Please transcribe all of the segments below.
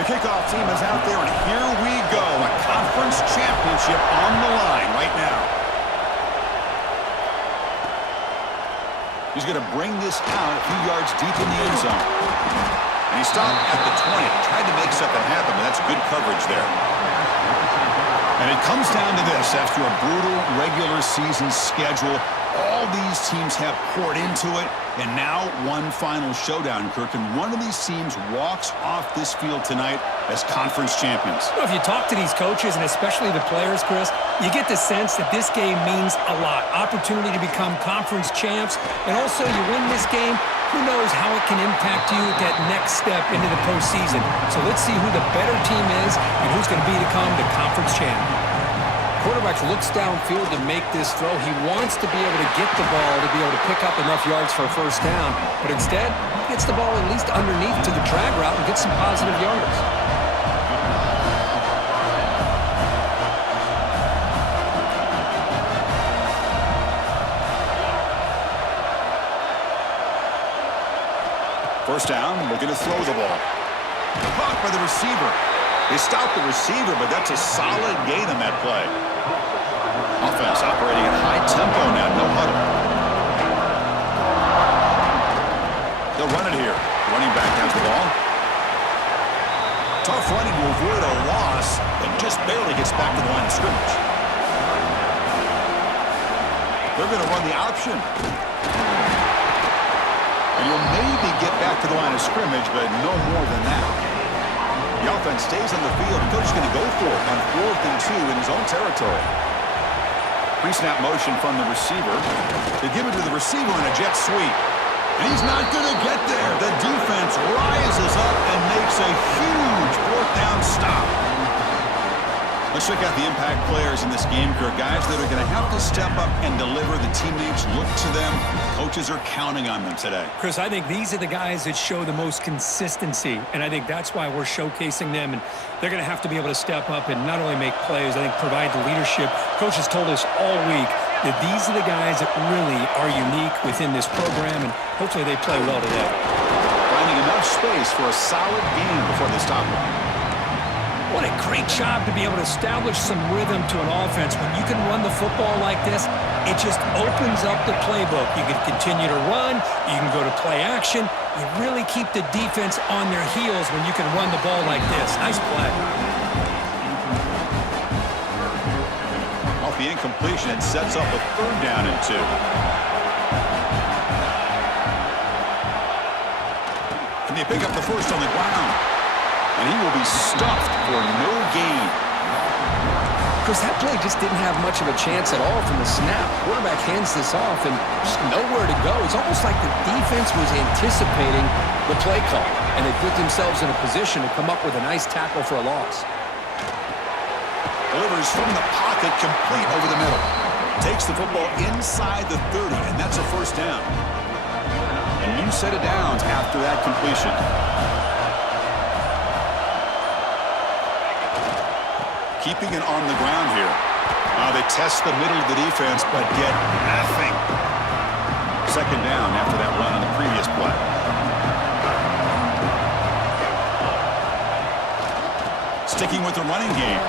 The kickoff team is out there, and here we go. A conference championship on the line right now. He's going to bring this out a few yards deep in the end zone. And he stopped at the 20. Tried to make something happen, but that's good coverage there. And it comes down to this. After a brutal regular season schedule, all these teams have poured into it, and now one final showdown, Kirk. And one of these teams walks off this field tonight as conference champions. Well, if you talk to these coaches, and especially the players, Chris, you get the sense that this game means a lot. Opportunity to become conference champs, and also you win this game, who knows how it can impact you at that next step into the postseason. So let's see who the better team is and who's going to become the conference champ. Quarterback looks downfield to make this throw. He wants to be able to get the ball to be able to pick up enough yards for a first down, but instead, he gets the ball at least underneath to the drag route and gets some positive yards. First down, looking to throw the ball. Caught by the receiver. They stopped the receiver, but that's a solid gain on that play. Offense operating at high tempo now, no huddle. They'll run it here. Running back has the ball. Tough running to avoid a loss, and just barely gets back to the line of scrimmage. They're going to run the option. And he'll maybe get back to the line of scrimmage, but no more than that. The offense stays on the field. The coach is going to go for it on 4th and 2 in his own territory. Pre-snap motion from the receiver. They give it to the receiver in a jet sweep. And he's not going to get there. The defense rises up and makes a huge 4th down stop. Let's check out the impact players in this game, Kirk. Guys that are going to have to step up and deliver. The teammates look to them. Coaches are counting on them today. Chris, I think these are the guys that show the most consistency, and I think that's why we're showcasing them, and they're going to have to be able to step up and not only make plays, I think provide the leadership. Coaches told us all week that these are the guys that really are unique within this program, and hopefully they play well today. Finding enough space for a solid game before they stop them. What a great job to be able to establish some rhythm to an offense. When you can run the football like this, it just opens up the playbook. You can continue to run. You can go to play action. You really keep the defense on their heels when you can run the ball like this. Nice play. Off the incompletion, it sets up a 3rd down and 2. Can they pick up the first on the ground? And he will be stuffed for no gain. Chris, that play just didn't have much of a chance at all from the snap. Quarterback hands this off and just nowhere to go. It's almost like the defense was anticipating the play call, and they put themselves in a position to come up with a nice tackle for a loss. Delivers from the pocket, complete over the middle. Takes the football inside the 30, and that's a first down. A new set of downs after that completion. Keeping it on the ground here. They test the middle of the defense, but get nothing. 2nd down after that run on the previous play. Sticking with the running game.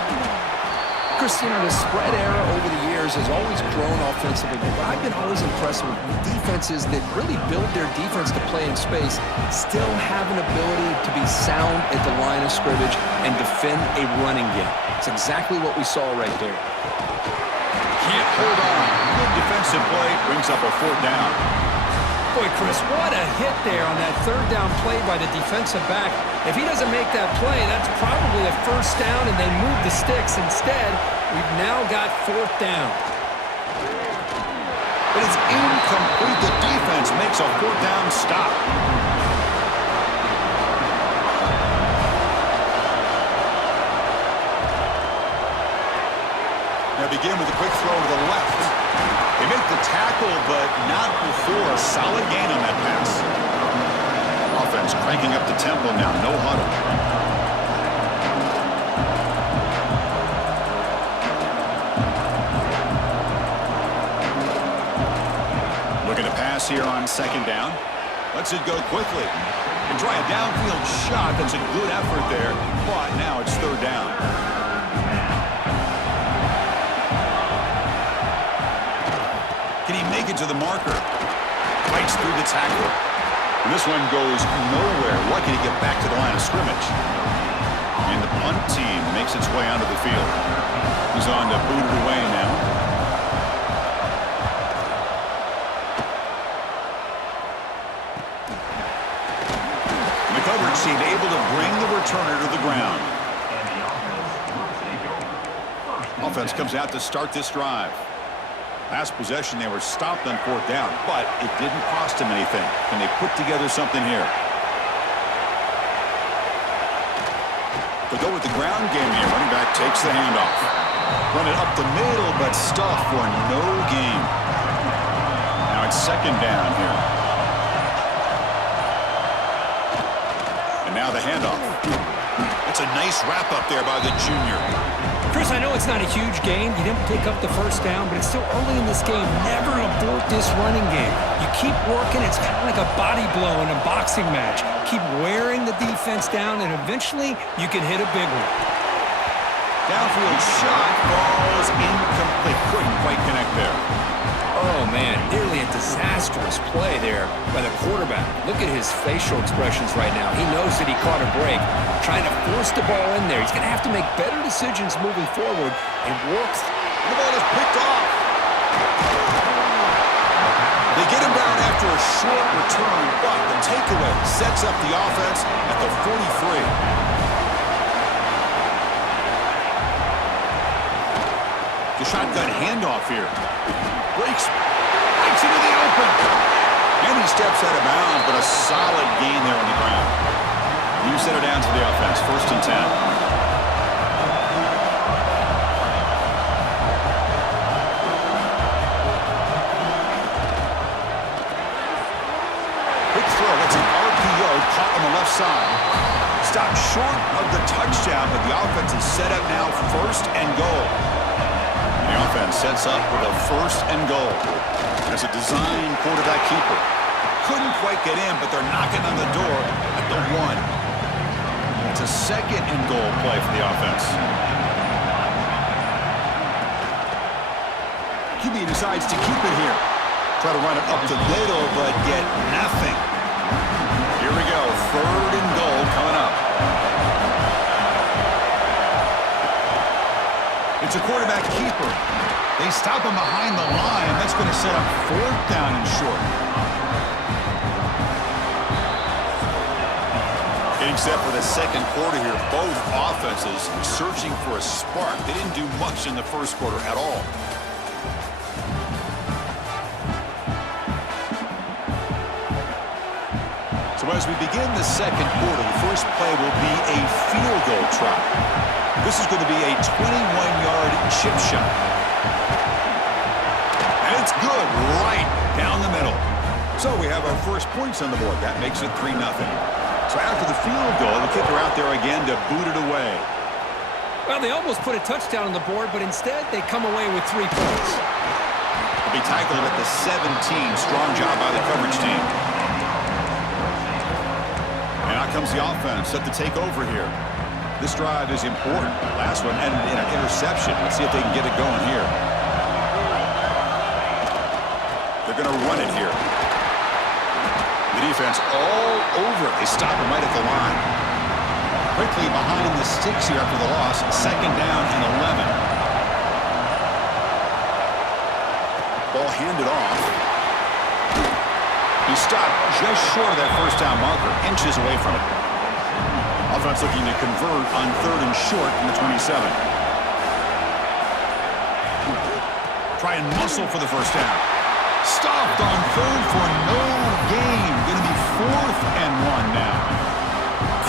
Chris, the spread era over the years has always grown offensively, but I've been always impressed with defenses that really build their defense to play in space, still have an ability to be sound at the line of scrimmage and defend a running game. It's exactly what we saw right there. Can't hold on. Good defensive play brings up a 4th down. Boy, Chris, what a hit there on that 3rd down play by the defensive back. If he doesn't make that play, that's probably a first down, and they move the sticks. Instead, we've now got 4th down. But it's incomplete. The defense makes a 4th down stop. Now begin with a quick throw to the left. They make the tackle, but not before a solid gain on that pass. Offense cranking up the tempo now, no huddle. Looking to pass here on 2nd down. Lets it go quickly. And try a downfield shot. That's a good effort there, but now it's third down. Can he make it to the marker? Fights through the tackle. And this one goes nowhere. Lucky to get back to the line of scrimmage. And the punt team makes its way onto the field. He's on to boot it away now. And the coverage team able to bring the returner to the ground. Offense comes out to start this drive. Last possession, they were stopped on fourth down, but it didn't cost them anything. Can they put together something here? They go with the ground game here. Running back takes the handoff. Run it up the middle, but stuffed for no gain. Now it's second down here. And now the handoff. It's a nice wrap up there by the junior. Chris, I know it's not a huge gain. You didn't pick up the first down, but it's still early in this game. Never abort this running game. You keep working. It's kind of like a body blow in a boxing match. Keep wearing the defense down, and eventually you can hit a big one. Downfield shot falls incomplete. Couldn't quite connect there. Oh, man, nearly a disastrous play there by the quarterback. Look at his facial expressions right now. He knows that he caught a break, trying to force the ball in there. He's going to have to make better decisions moving forward and works. The ball is picked off. They get him down after a short return, but the takeaway sets up the offense at the 43. The shotgun handoff here. Breaks into the open. And he steps out of bounds, but a solid gain there on the ground. You set it down to the offense. First and 10. Quick throw. That's an RPO caught on the left side. Stopped short of the touchdown, but the offense is set up now first and goal. The offense sets up with a first and goal. There's a design quarterback keeper. Couldn't quite get in, but they're knocking on the door at the 1. It's a second and goal play for the offense. QB decides to keep it here. Try to run it up the middle, but get nothing. Here we go. Third and goal coming up. It's a quarterback keeper. They stop him behind the line. That's going to set up fourth down and short. Getting set for the second quarter here. Both offenses searching for a spark. They didn't do much in the first quarter at all. So as we begin the second quarter, the first play will be a field goal try. This is going to be a 21-yard chip shot. And it's good right down the middle. So we have our first points on the board. That makes it 3-0. So after the field goal, the kicker out there again to boot it away. Well, they almost put a touchdown on the board, but instead they come away with 3 points. They'll be tackled at the 17. Strong job by the coverage team. And out comes the offense set to take over here. This drive is important. Last one ended in an interception. Let's see if they can get it going here. They're going to run it here. The defense all over. They stop him right at the line. Quickly behind the sticks here after the loss. Second down and 11. Ball handed off. He stopped just short of that first down marker. Inches away from it. Offense looking to convert on third and short from the 27. Try and muscle for the first down. Stopped on third for no gain. Going to be fourth and 1 now.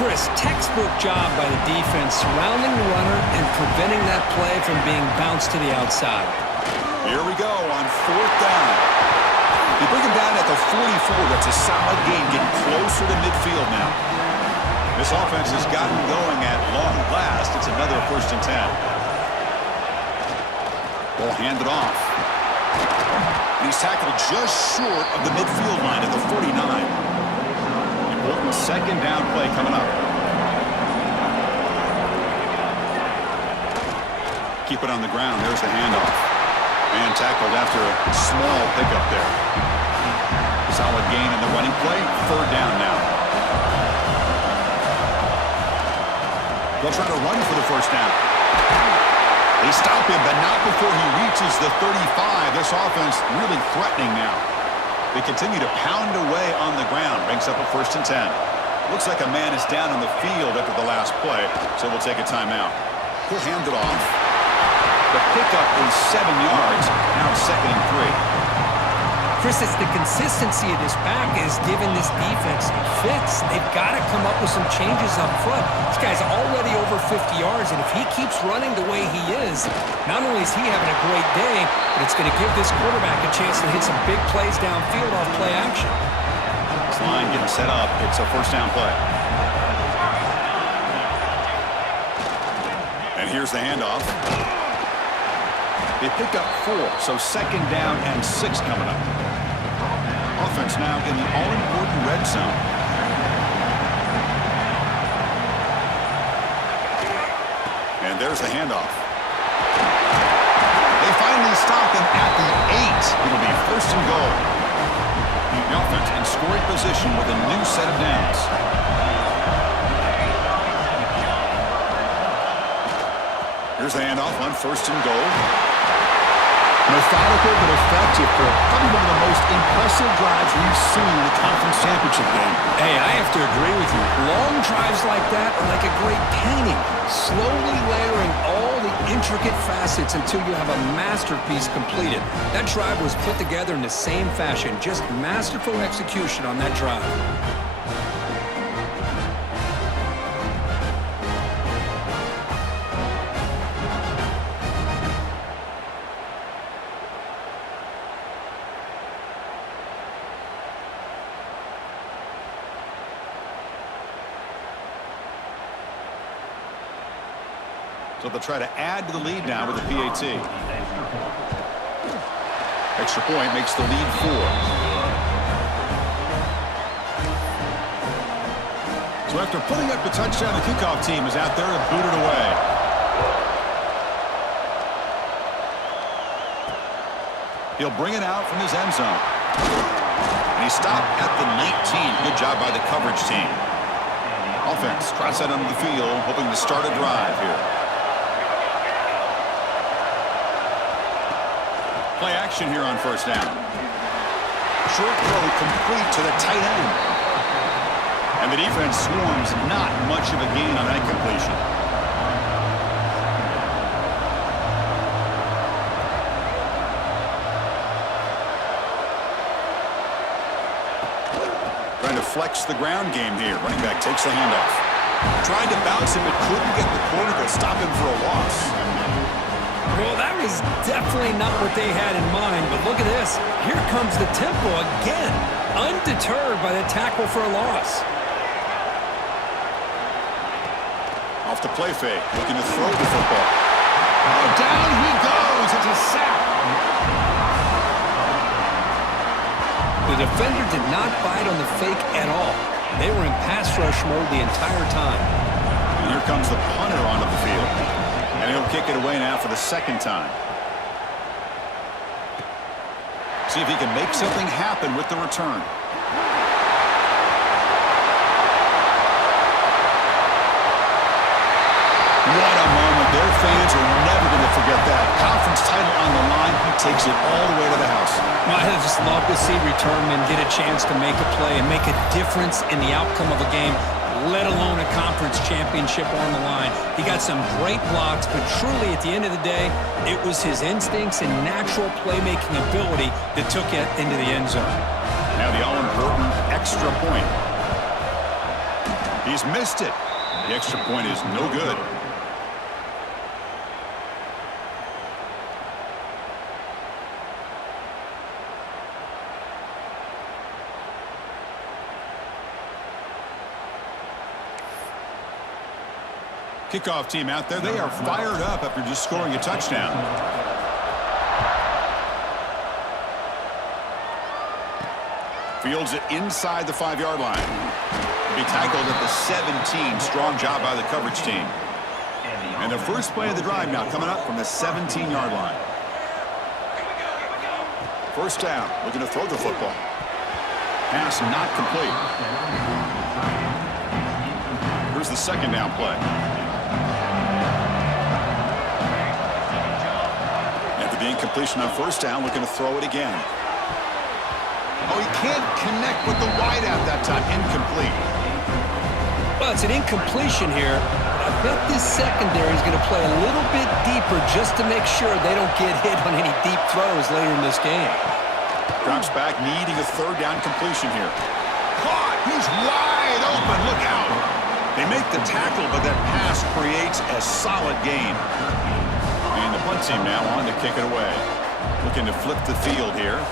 Chris, textbook job by the defense surrounding the runner and preventing that play from being bounced to the outside. Here we go on fourth down. They bring him down at the 44. That's a solid gain, getting closer to midfield now. This offense has gotten going at long last. It's another first and 10. Ball handed off. And he's tackled just short of the midfield line at the 49. Important Second down play coming up. Keep it on the ground. There's the handoff. And tackled after a small pickup there. Solid gain in the running play. Third down now. They'll try to run for the first down. They stop him, but not before he reaches the 35. This offense really threatening now. They continue to pound away on the ground. Brings up a 1st and 10. Looks like a man is down on the field after the last play, so we'll take a timeout. He'll hand it off. The pickup is 7 yards. Now it's 2nd and 3. Chris, it's the consistency of this back is giving this defense fits. They've got to come up with some changes up front. This guy's already over 50 yards, and if he keeps running the way he is, not only is he having a great day, but it's going to give this quarterback a chance to hit some big plays downfield off play action. This line getting set up. It's a 1st down play. And here's the handoff. They pick up 4, so 2nd down and 6 coming up. Offense now in the all-important red zone. And there's the handoff. They finally stop him at the 8. It'll be 1st and goal. The offense in scoring position with a new set of downs. Here's the handoff on 1st and goal. Methodical but effective for probably one of the most impressive drives we've seen in the conference championship game. Hey, I have to agree with you. Long drives like that are like a great painting, slowly layering all the intricate facets until you have a masterpiece completed. That drive was put together in the same fashion, just masterful execution on that drive. So they'll try to add to the lead now with the PAT. Extra point makes the lead 4. So after putting up the touchdown, the kickoff team is out there to boot it away. He'll bring it out from his end zone. And he stopped at the 19. Good job by the coverage team. Offense trots out onto the field, hoping to start a drive here. Play action here on 1st down. Short throw complete to the tight end. And the defense swarms not much of a gain on that completion. Trying to flex the ground game here. Running back takes the handoff. Tried to bounce him, but couldn't get the corner to stop him for a loss. Well, that was definitely not what they had in mind, but look at this. Here comes the tempo again, undeterred by the tackle for a loss. Off the play fake, looking to throw the football. Oh, down he goes. It's a sack. The defender did not bite on the fake at all. They were in pass rush mode the entire time. And here comes the punter onto the field. And he'll kick it away now for the 2nd time. See if he can make something happen with the return. What a moment. Their fans are never going to forget that. Conference title on the line. He takes it all the way to the house. Well, I just love to see returnmen get a chance to make a play and make a difference in the outcome of a game, let alone a conference championship on the line. He got some great blocks, but truly at the end of the day, it was his instincts and natural playmaking ability that took it into the end zone. Now the all-important extra point. He's missed it. The extra point is no good. Kickoff team out there. They are fired up after just scoring a touchdown. Fields it inside the 5-yard line. Be tackled at the 17. Strong job by the coverage team. And the first play of the drive now coming up from the 17-yard line. First down, looking to throw the football. Pass not complete. Here's the second down play. After the incompletion on first down, looking to throw it again. Oh, he can't connect with the wideout that time. Incomplete. Well, it's an incompletion here. I bet this secondary is going to play a little bit deeper just to make sure they don't get hit on any deep throws later in this game. Drops back, needing a third down completion here. Caught! He's wide open. Look out! They make the tackle, but that pass creates a solid gain. And the punt team now on to kick it away. Looking to flip the field here.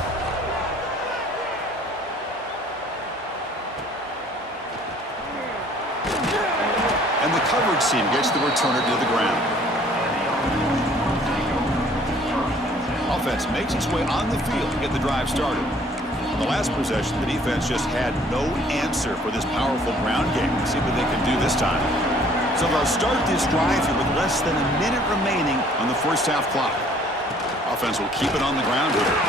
And the coverage team gets the returner to the ground. Offense makes its way on the field to get the drive started. On the last possession, the defense just had no answer for this powerful ground game. Let's see what they can do this time. So they'll start this drive here with less than a minute remaining on the first half clock. Offense will keep it on the ground here.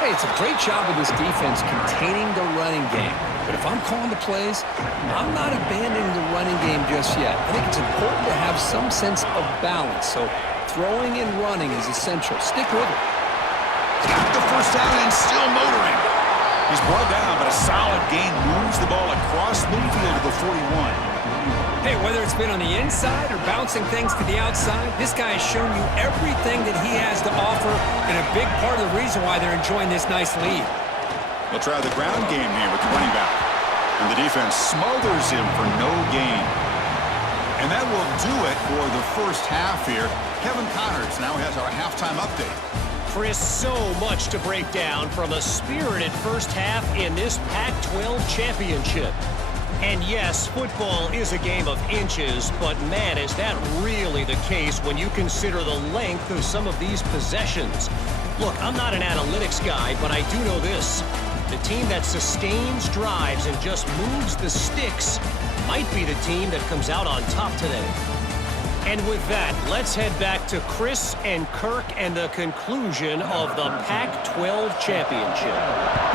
Hey, it's a great job of this defense containing the running game. But if I'm calling the plays, I'm not abandoning the running game just yet. I think it's important to have some sense of balance. So throwing and running is essential. Stick with it. Got the first down and still motoring. He's brought down, but a solid gain moves the ball across midfield to the 41. Hey, whether it's been on the inside or bouncing things to the outside, this guy has shown you everything that he has to offer, and a big part of the reason why they're enjoying this nice lead. They'll try the ground game here with the running back. And the defense smothers him for no gain. And that will do it for the first half here. Kevin Connors now has our halftime update. Chris, so much to break down from a spirited first half in this Pac-12 championship. And yes, football is a game of inches, but man, is that really the case when you consider the length of some of these possessions. Look, I'm not an analytics guy, but I do know this. The team that sustains drives and just moves the sticks might be the team that comes out on top today. And with that, let's head back to Chris and Kirk and the conclusion of the Pac-12 championship.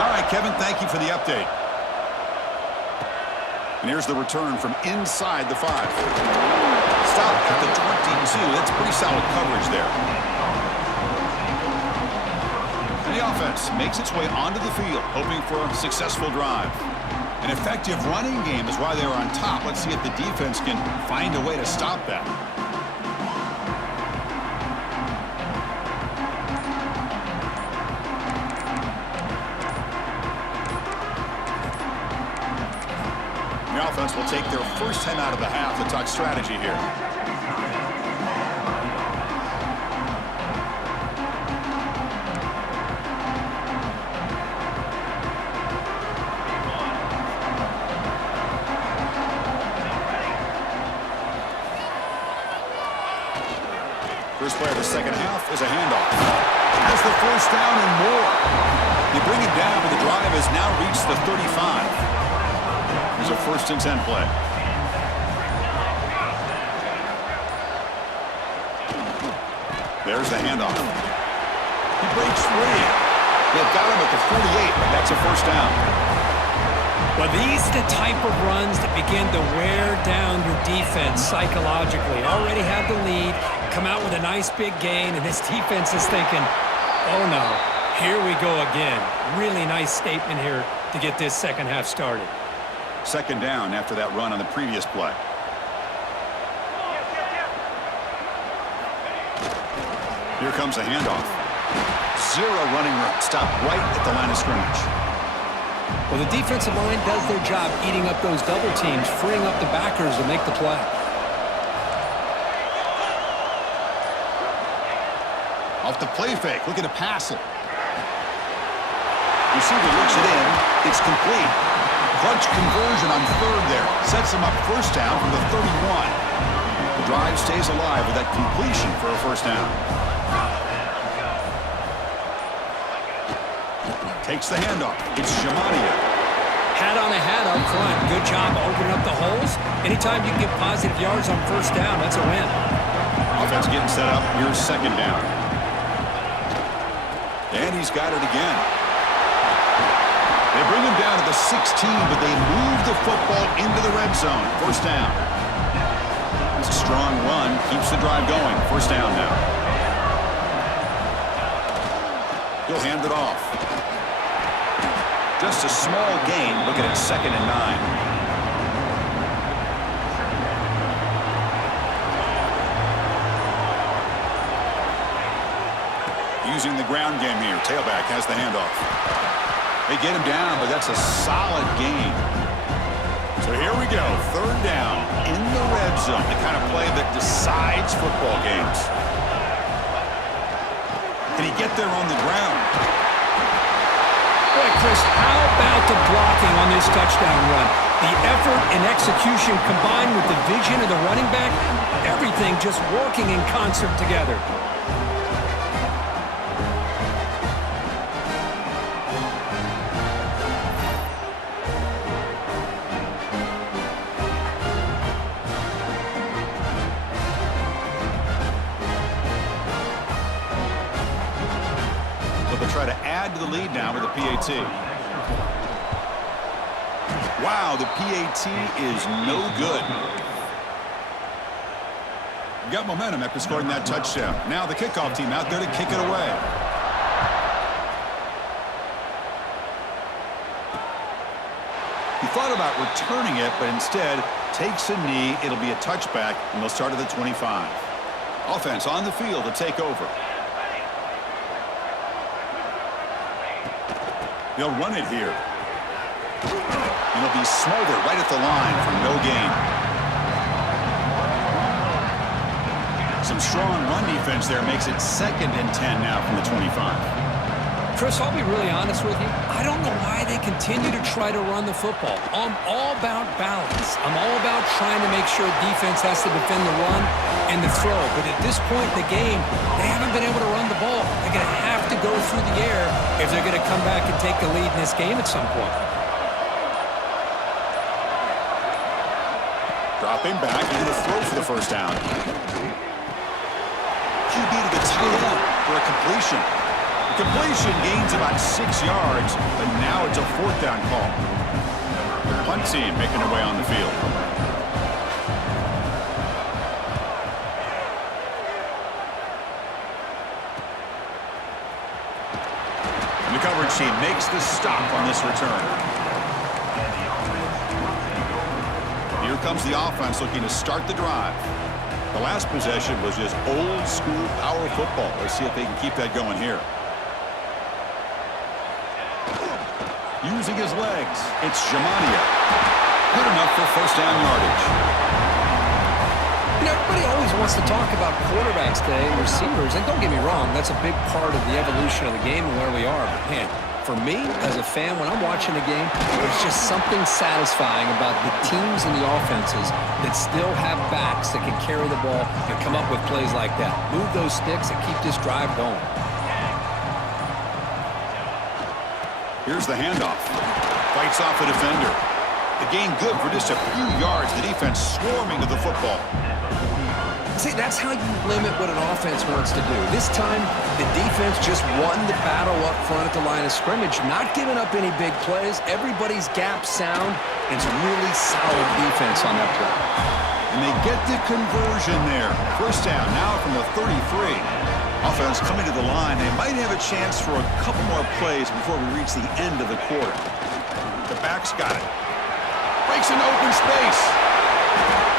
All right, Kevin, thank you for the update. And here's the return from inside the 5. Stop at the 22. That's pretty solid coverage there. And the offense makes its way onto the field, hoping for a successful drive. An effective running game is why they were on top. Let's see if the defense can find a way to stop that. The offense will take their first time out of the half to talk strategy here. First play of the second half is a handoff. Has the first down and more. They bring it down, but the drive has now reached the 35. Here's a 1st and 10 play. There's the handoff. He breaks free. They've got him at the 48, but that's a first down. Well, these are the type of runs that begin to wear down your defense psychologically. Already have the lead, come out with a nice big gain, and this defense is thinking, oh no, here we go again. Really nice statement here to get this second half started. Second down after that run on the previous play. Here comes a handoff. Zero running room. Stop right at the line of scrimmage. Well, the defensive line does their job eating up those double teams, freeing up the backers to make the play. Off the play fake, looking to pass it. Receiver looks it in. It's complete. Clutch conversion on third there. Sets him up first down from the 31. The drive stays alive with that completion for a first down. Takes the handoff. It's Shamania. Hat on a hat up front. Good job opening up the holes. Anytime you can get positive yards on first down, that's a win. Offense getting set up. Here's second down. And he's got it again. They bring him down to the 16, but they move the football into the red zone. First down. It's a strong run. Keeps the drive going. First down now. He'll hand it off. Just a small gain. Looking at 2nd and 9. Using the ground game here. Tailback has the handoff. They get him down, but that's a solid gain. So here we go. Third down in the red zone. The kind of play that decides football games. Can he get there on the ground? Boy, Chris, how about the blocking on this touchdown run? The effort and execution combined with the vision of the running back, everything just working in concert together. Try to add to the lead now with the PAT. Wow, the PAT is no good. Got momentum after scoring that touchdown. Now the kickoff team out there to kick it away. He thought about returning it, but instead takes a knee. It'll be a touchback, and they'll start at the 25. Offense on the field to take over. They'll run it here. It'll be smothered right at the line for no gain. Some strong run defense there makes it 2nd and 10 now from the 25. Chris, I'll be really honest with you. I don't know why they continue to try to run the football. I'm all about balance. I'm all about trying to make sure defense has to defend the run and the throw. But at this point in the game, they haven't been able to run the ball. They're going to have to go through the air if they're going to come back and take the lead in this game at some point. Dropping back into the throw for the first down. QB to the tight end for a completion. Completion gains about 6 yards, but now it's a 4th down call. The punt team making their way on the field. And the coverage team makes the stop on this return. Here comes the offense looking to start the drive. The last possession was just old school power football. Let's see if they can keep that going here. Using his legs, it's Jamania. Good enough for first down yardage. You know, everybody always wants to talk about quarterbacks today and receivers, and don't get me wrong, that's a big part of the evolution of the game and where we are. But man, for me, as a fan, when I'm watching a game, there's just something satisfying about the teams and the offenses that still have backs that can carry the ball and come up with plays like that. Move those sticks and keep this drive going. Here's the handoff. Fights off a defender. The gain good for just a few yards. The defense swarming to the football. See, that's how you limit what an offense wants to do. This time, the defense just won the battle up front at the line of scrimmage, not giving up any big plays. Everybody's gap sound. It's really solid defense on that play. And they get the conversion there. First down now from the 33. Offense coming to the line. They might have a chance for a couple more plays before we reach the end of the quarter. The back's got it. Breaks an open space.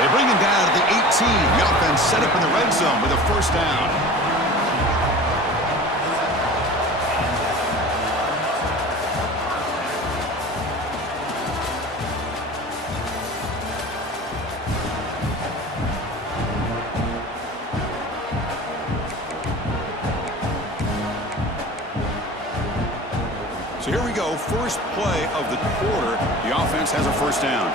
They bring him down to the 18. The offense set up in the red zone with a first down. So here we go, first play of the quarter. The offense has a first down.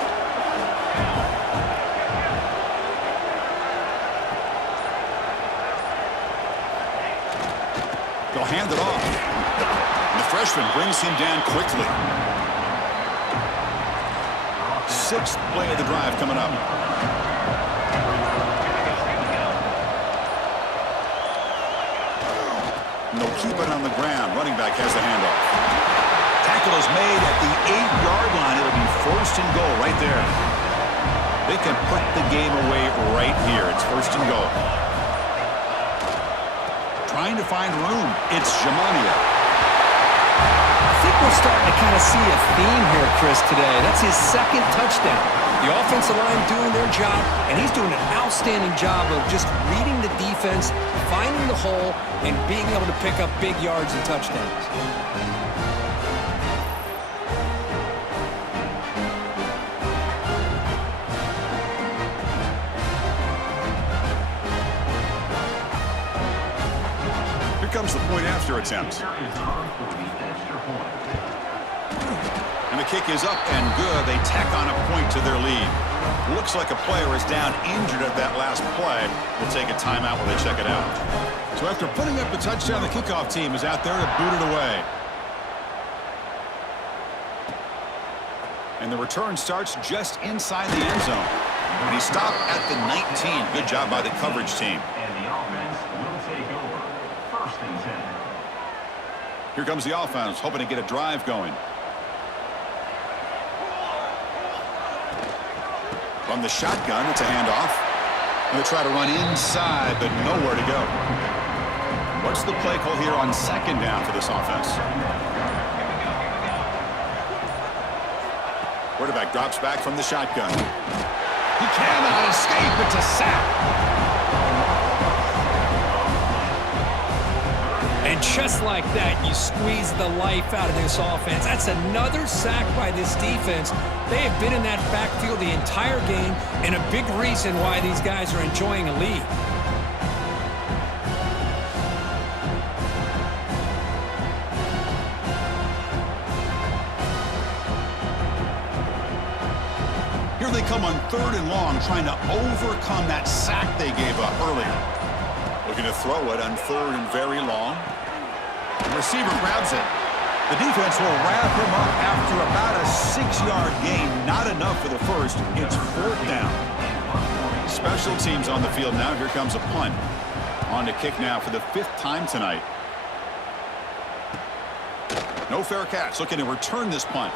They'll hand it off. And the freshman brings him down quickly. sixth play of the drive coming up. No keeping on the ground. Running back has the handoff. Tackle is made at the 8-yard line. It'll be first and goal right there. They can put the game away right here. It's first and goal. Trying to find room. It's Jamania. I think we're starting to kind of see a theme here, Chris, today. That's his second touchdown. The offensive line doing their job, and he's doing an outstanding job of just reading the defense, finding the hole, and being able to pick up big yards and touchdowns. Here comes the point after attempt. And the kick is up and good. They tack on a point to their lead. Looks like a player is down injured at that last play. We'll take a timeout while they check it out. So after putting up the touchdown, the kickoff team is out there to boot it away. And the return starts just inside the end zone. And he stopped at the 19. Good job by the coverage team. And the offense will take over. First and 10. Here comes the offense, hoping to get a drive going. From the shotgun, it's a handoff. And they try to run inside, but nowhere to go. What's the play call here on second down for this offense? Quarterback drops back from the shotgun. He cannot escape. It's a sack. And just like that, you squeeze the life out of this offense. That's another sack by this defense. They have been in that backfield the entire game, and a big reason why these guys are enjoying a lead. Here they come on third and long, trying to overcome that sack they gave up earlier. Looking to throw it on third and very long. The receiver grabs it. The defense will wrap him up after about a 6-yard gain. Not enough for the first. It's fourth down. Special teams on the field now. Here comes a punt. On to kick now for the 5th time tonight. No fair catch. Looking to return this punt.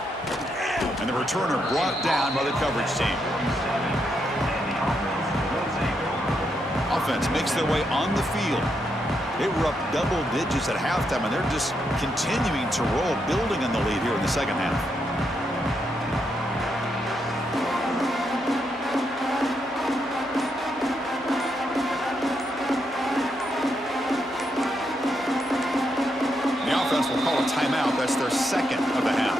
And the returner brought down by the coverage team. Offense makes their way on the field. They were up double digits at halftime, and they're just continuing to roll, building on the lead here in the second half. The offense will call a timeout. That's their second of the half.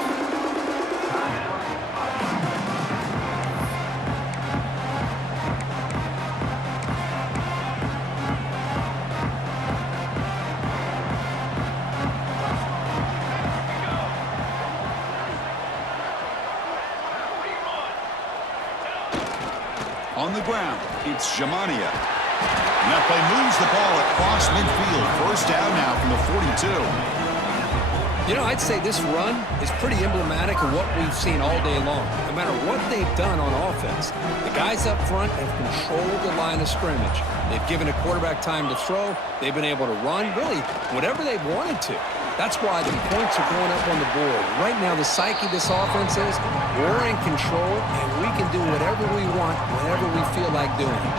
On the ground, it's Jamania. And that play moves the ball across midfield. First down now from the 42. You know, I'd say this run is pretty emblematic of what we've seen all day long. No matter what they've done on offense, the guys up front have controlled the line of scrimmage. They've given a quarterback time to throw. They've been able to run, really, whatever they've wanted to. That's why the points are going up on the board. Right now, the psyche of this offense is we're in control, and we can do whatever we want, whenever we feel like doing it.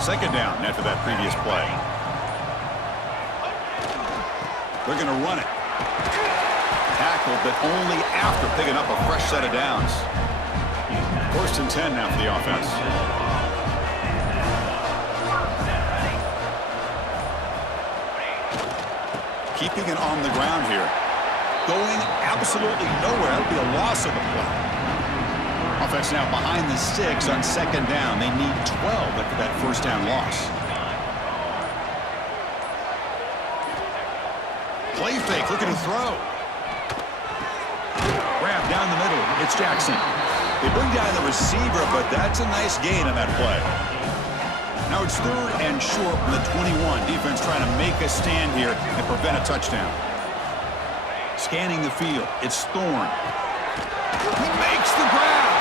Second down after that previous play. They're going to run it. Tackled, but only after picking up a fresh set of downs. First and 10 now for the offense. Keeping it on the ground here. Going absolutely nowhere. That'll be a loss of the play. Offense now behind the 6 on second down. They need 12 after that first down loss. Play fake, looking to throw. Grab down the middle. It's Jackson. They bring down the receiver, but that's a nice gain on that play. Now it's third and short from the 21. Defense trying to make a stand here and prevent a touchdown. Scanning the field, it's Thorne. He makes the grab.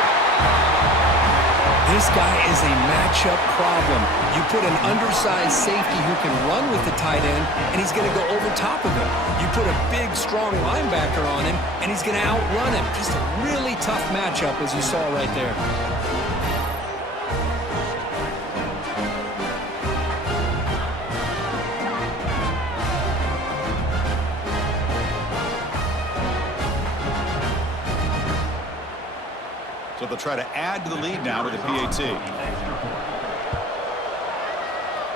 This guy is a matchup problem. You put an undersized safety who can run with the tight end, and he's going to go over top of him. You put a big, strong linebacker on him, and he's going to outrun him. Just a really tough matchup, as you saw right there. So they'll try to add to the lead now with the PAT.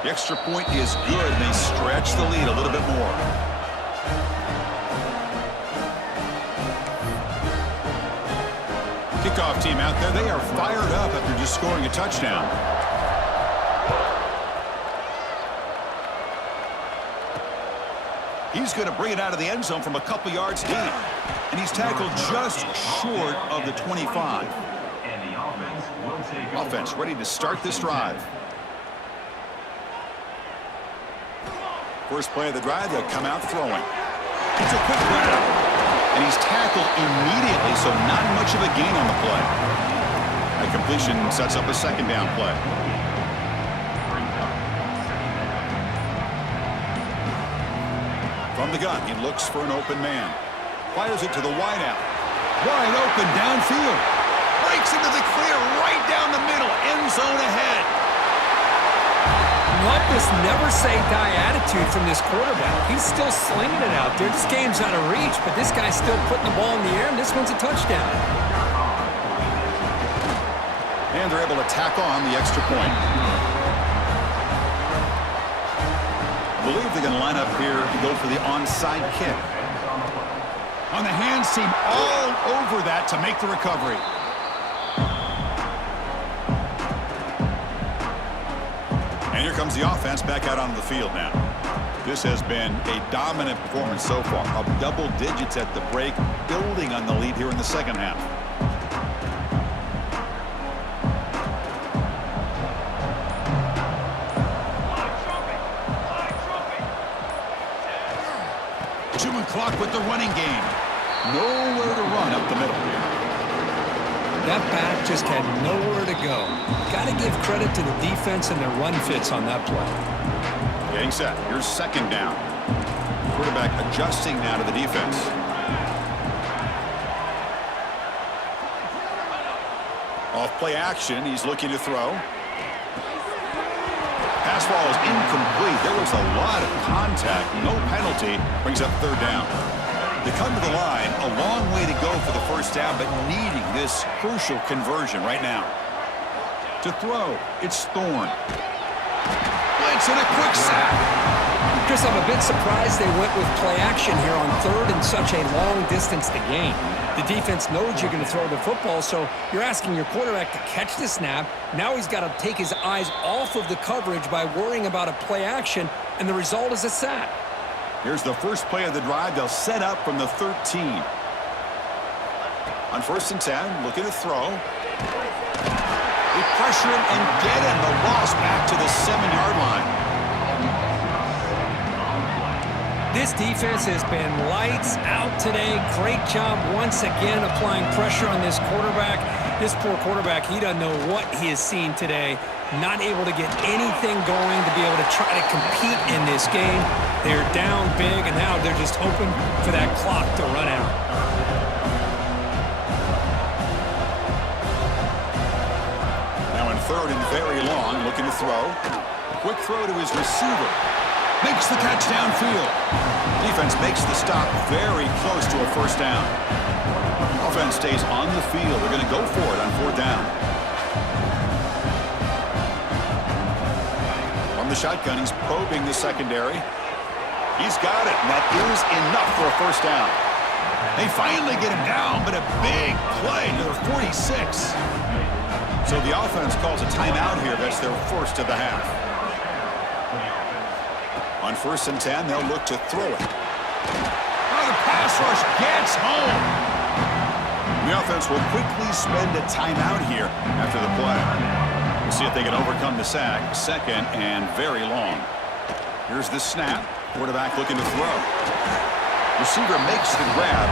The extra point is good, and they stretch the lead a little bit more. Kickoff team out there. They are fired up after just scoring a touchdown. He's going to bring it out of the end zone from a couple yards deep. And he's tackled just short of the 25. Offense ready to start this drive. First play of the drive, they'll come out throwing. It's a quick grab. And he's tackled immediately, so not much of a gain on the play. A completion sets up a second down play. From the gun, he looks for an open man. Fires it to the wideout. Wide open downfield. Breaks into the clear right down the middle. End zone ahead. Love this never-say-die attitude from this quarterback. He's still slinging it out there. This game's out of reach, but this guy's still putting the ball in the air, and this one's a touchdown. And they're able to tack on the extra point. I believe they're going to line up here to go for the onside kick. On the hands team, all over that to make the recovery. And here comes the offense back out onto the field now. This has been a dominant performance so far. Up double digits at the break, building on the lead here in the second half. Chewing clock with the running game. Nowhere to run up the middle. That back just had nowhere to go. Got to give credit to the defense and their run fits on that play. Getting set. Here's second down. Quarterback adjusting now to the defense. Off play action. He's looking to throw. Pass ball is incomplete. There was a lot of contact. No penalty. Brings up third down. They come to the line. A long way to go for the first down, but needing this crucial conversion right now. To throw, it's Thorne. Blitz and a quick sack. Chris, I'm a bit surprised they went with play action here on third and such a long distance to gain. The defense knows you're going to throw the football, so you're asking your quarterback to catch the snap. Now he's got to take his eyes off of the coverage by worrying about a play action, and the result is a sack. Here's the first play of the drive. They'll set up from the 13. On 1st and 10, looking to throw. They pressure him and get him. The loss back to the 7-yard line. This defense has been lights out today. Great job once again applying pressure on this quarterback. This poor quarterback, he doesn't know what he has seen today. Not able to get anything going to be able to try to compete in this game. They're down big, and now they're just hoping for that clock to run out. Now in third and very long, looking to throw. Quick throw to his receiver. Makes the catch downfield. Defense makes the stop very close to a first down. Offense stays on the field. They're going to go for it on 4th down. From the shotgun, he's probing the secondary. He's got it, and that is enough for a first down. They finally get him down, but a big play to the 46. So the offense calls a timeout here. That's their first of the half. On 1st and 10, they'll look to throw it. Oh, the pass rush gets home. The offense will quickly spend a timeout here after the play. We'll see if they can overcome the sack. Second and very long. Here's the snap. Quarterback looking to throw. Receiver makes the grab.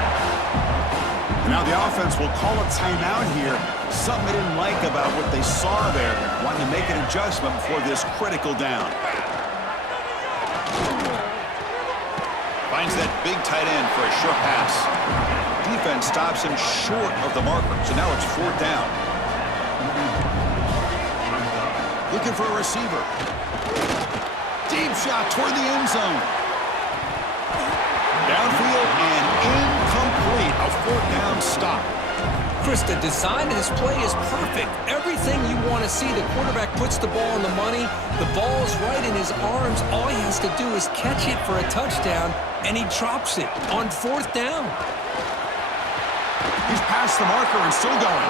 Now the offense will call a timeout here. Something they didn't like about what they saw there. Wanting to make an adjustment before this critical down. Finds that big tight end for a short pass. Defense stops him short of the marker, so now it's 4th down. Looking for a receiver. Deep shot toward the end zone. Downfield and incomplete. A 4th down stop. Chris, the design of this play is perfect. Everything you want to see. The quarterback puts the ball on the money. The ball's right in his arms. All he has to do is catch it for a touchdown, and he drops it on 4th down. He's past the marker and still going.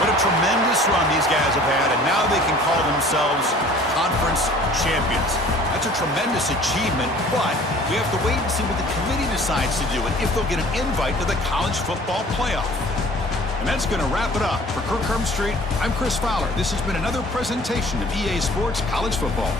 What a tremendous run these guys have had, and now they can call themselves conference champions. That's a tremendous achievement, but we have to wait and see what the committee decides to do and if they'll get an invite to the college football playoff. And that's going to wrap it up. For Kirk Street, I'm Chris Fowler. This has been another presentation of EA Sports College Football.